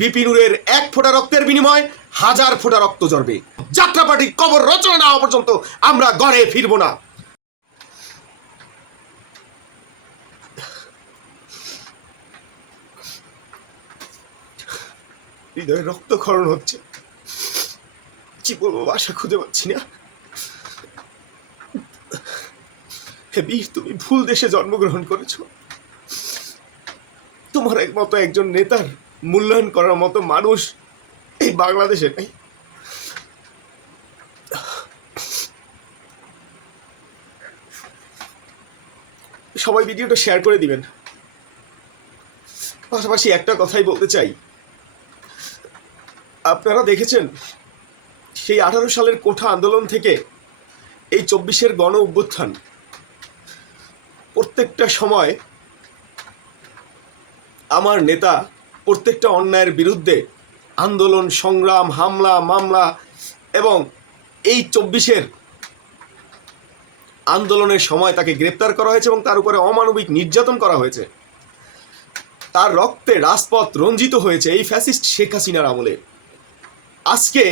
বিপিনুরের এক ফোঁটা রক্তের বিনিময় হাজার ফোঁটা রক্ত ঝরবে। যাত্রাপাটির কবর রচনা না পর্যন্ত আমরা ঘরে ফিরবো না। হৃদয়ে রক্তক্ষরণ হচ্ছে। কি বলব, বাসা খুঁজে পাচ্ছি না। হে বীর, তুমি ভুল দেশে জন্মগ্রহণ করেছ। তোমার এক মতো একজন নেতার মূল্যায়ন করার মতো মানুষ এই বাংলাদেশে নেই। সবাই ভিডিওটা শেয়ার করে দিবেন। পাশাপাশি একটা কথাই বলতে চাই। আপনারা দেখেছেন, সেই আঠারো সালের কোঠা আন্দোলন থেকে এই চব্বিশের গণ অভ্যুত্থান। প্রত্যেকটা সময় আমার নেতা প্রত্যেকটা অন্যায়ের বিরুদ্ধে আন্দোলন, সংগ্রাম, হামলা, মামলা এবং এই চব্বিশের আন্দোলনের সময় তাকে গ্রেপ্তার করা হয়েছে এবং তার উপরে অমানবিক নির্যাতন করা হয়েছে। তার রক্তে রাজপথ রঞ্জিত হয়েছে এই ফ্যাসিস্ট শেখ হাসিনার আমলে। আজকে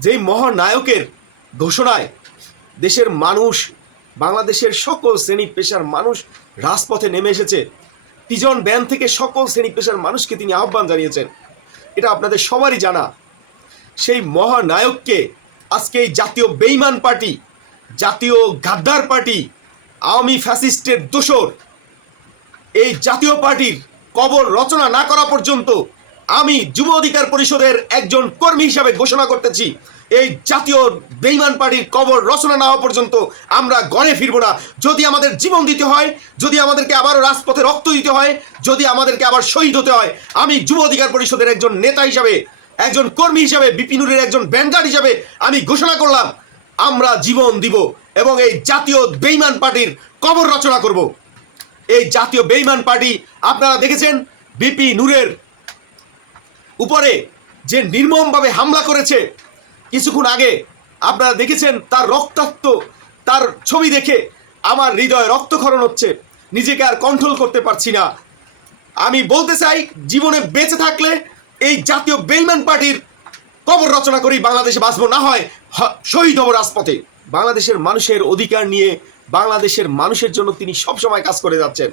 যেই মহানায়কের ঘোষণায় দেশের মানুষ, বাংলাদেশের সকল শ্রেণি পেশার মানুষ রাজপথে নেমে এসেছে পিজন ব্যান থেকে সকল শ্রেণি পেশার মানুষকে তিনি আহ্বান জানিয়েছেন। এটা আপনাদের সবারই জানা। সেই মহানায়ককে আজকে এই জাতীয় বেইমান পার্টি, জাতীয় গাদ্দার পার্টি, আওয়ামী ফ্যাসিস্টের দোসর এই জাতীয় পার্টির কবর রচনা না করা পর্যন্ত আমি যুব অধিকার পরিষদের একজন কর্মী হিসাবে ঘোষণা করতেছি। এই জাতীয় বেইমান পার্টির কবর রচনা না হওয়া পর্যন্ত আমরা গড়ে ফিরবো না। যদি আমাদের জীবন দিতে হয়, যদি আমাদেরকে আবারও রাজপথে রক্ত দিতে হয়, যদি আমাদেরকে আবার শহীদ হতে হয়, আমি যুব অধিকার পরিষদের একজন নেতা হিসাবে, একজন কর্মী হিসাবে, বিপিনুরের একজন ব্যান্ডার হিসাবে আমি ঘোষণা করলাম, আমরা জীবন দিব এবং এই জাতীয় বেইমান পার্টির কবর রচনা করব। এই জাতীয় বেইমান পার্টি আপনারা দেখেছেন বিপি নূরের উপরে যে নির্মমভাবে হামলা করেছে, কিছুক্ষণ আগে আপনারা দেখেছেন তার রক্তাক্ত, তার ছবি দেখে আমার হৃদয়ে রক্তক্ষরণ হচ্ছে, নিজেকে আর কন্ট্রোল করতে পারছি না। আমি বলতে চাই, জীবনে বেঁচে থাকলে এই জাতীয় বেইমান পার্টির কবর রচনা করেই বাংলাদেশে বাঁচবো, না হয় শহীদ হব রাজপথে। বাংলাদেশের মানুষের অধিকার নিয়ে বাংলাদেশের মানুষের জন্য তিনি সবসময় কাজ করে যাচ্ছেন।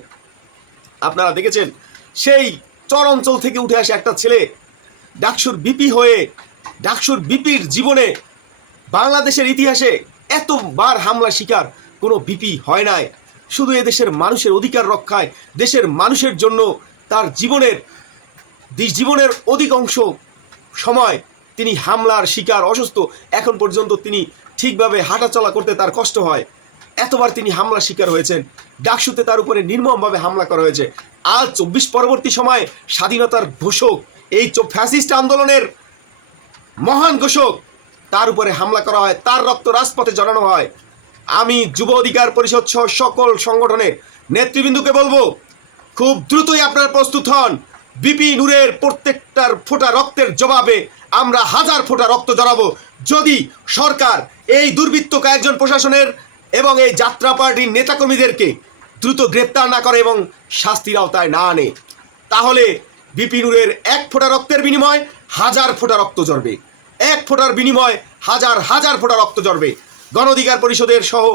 আপনারা দেখেছেন, সেই চর অঞ্চল থেকে উঠে আসে একটা ছেলে ডাকসুর বিপি হয়ে, ডাকসুর বিপির জীবনে বাংলাদেশের ইতিহাসে এতবার হামলা শিকার কোনো বিপি হয় নাই। শুধু এদেশের মানুষের অধিকার রক্ষায়, দেশের মানুষের জন্য তার জীবনের জীবনের অধিকাংশ সময় তিনি হামলার শিকার, অসুস্থ। এখন পর্যন্ত তিনি ঠিকভাবে হাঁটাচলা করতে তার কষ্ট হয়। এতবার তিনি হামলা শিকার হয়েছেন। ডাকসুতে তার উপরে নির্মমভাবে হামলা করা হয়েছে। আজ চব্বিশ পরবর্তী সময়ে স্বাধীনতার ঘোষক, এই ফ্যাসিস্ট আন্দোলনের মহান ঘোষক, তার উপরে হামলা করা হয়, তার রক্ত রাজপথে জড়ানো হয়। আমি যুব অধিকার পরিষদ সহ সকল সংগঠনের নেতৃবৃন্দকে বলব, খুব দ্রুতই আপনারা প্রস্তুত হন। বিপি নূরের প্রত্যেকটার ফোঁটা রক্তের জবাবে আমরা হাজার ফোঁটা রক্ত জড়াবো। যদি সরকার এই দুর্বৃত্ত কয়েকজন প্রশাসনের এবং এই যাত্রা পার্টির নেতাকর্মীদেরকে দ্রুত গ্রেপ্তার না করে এবং শাস্তির আওতায় না আনে। তাহলে বিপিনুরের এক ফোঁটা রক্তের বিনিময় হাজার ফোঁটা রক্ত ঝরবে। এক ফোঁটার বিনিময় হাজার হাজার ফোঁটা রক্ত ঝরবে। গণ অধিকার পরিষদের সহ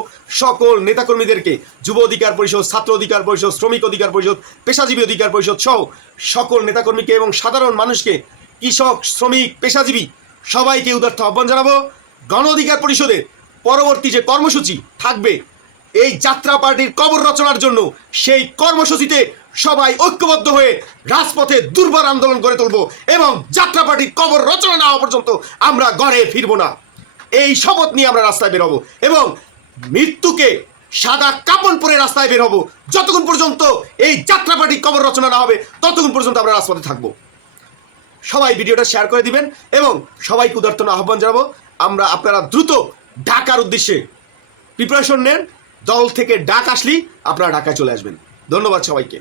সকল নেতাকর্মীদেরকে, যুব অধিকার পরিষদ, ছাত্র অধিকার পরিষদ, শ্রমিক অধিকার পরিষদ, পেশাজীবী অধিকার পরিষদ সহ সকল নেতাকর্মীকে এবং সাধারণ মানুষকে, কৃষক, শ্রমিক, পেশাজীবী সবাইকে উদার্থ আহ্বান জানাব। গণ অধিকার পরিষদের পরবর্তী যে কর্মসূচি থাকবে, এই যাত্রা পার্টির কবর রচনার জন্য সেই কর্মসূচিতে সবাই ঐক্যবদ্ধ হয়ে রাজপথে দুর্বার আন্দোলন করে তুলব এবং যাত্রা পার্টির কবর রচনা না হওয়া পর্যন্ত আমরা ঘরে ফিরবো না। এই শপথ নিয়ে আমরা রাস্তায় বের হব এবং মৃত্যুকে সাদা কাপড় পরে রাস্তায় বের হব। যতক্ষণ পর্যন্ত এই যাত্রা পার্টির কবর রচনা না হবে, ততক্ষণ পর্যন্ত আমরা রাজপথে থাকব। সবাই ভিডিওটা শেয়ার করে দিবেন এবং সবাইকে উদার্তন আহ্বান জানাব। আমরা আপনারা দ্রুত ঢাকার উদ্দেশ্যে প্রিপারেশন নেন। দল থেকে ডাক আসলেই আপনারা ঢাকায় চলে আসবেন। ধন্যবাদ সবাইকে।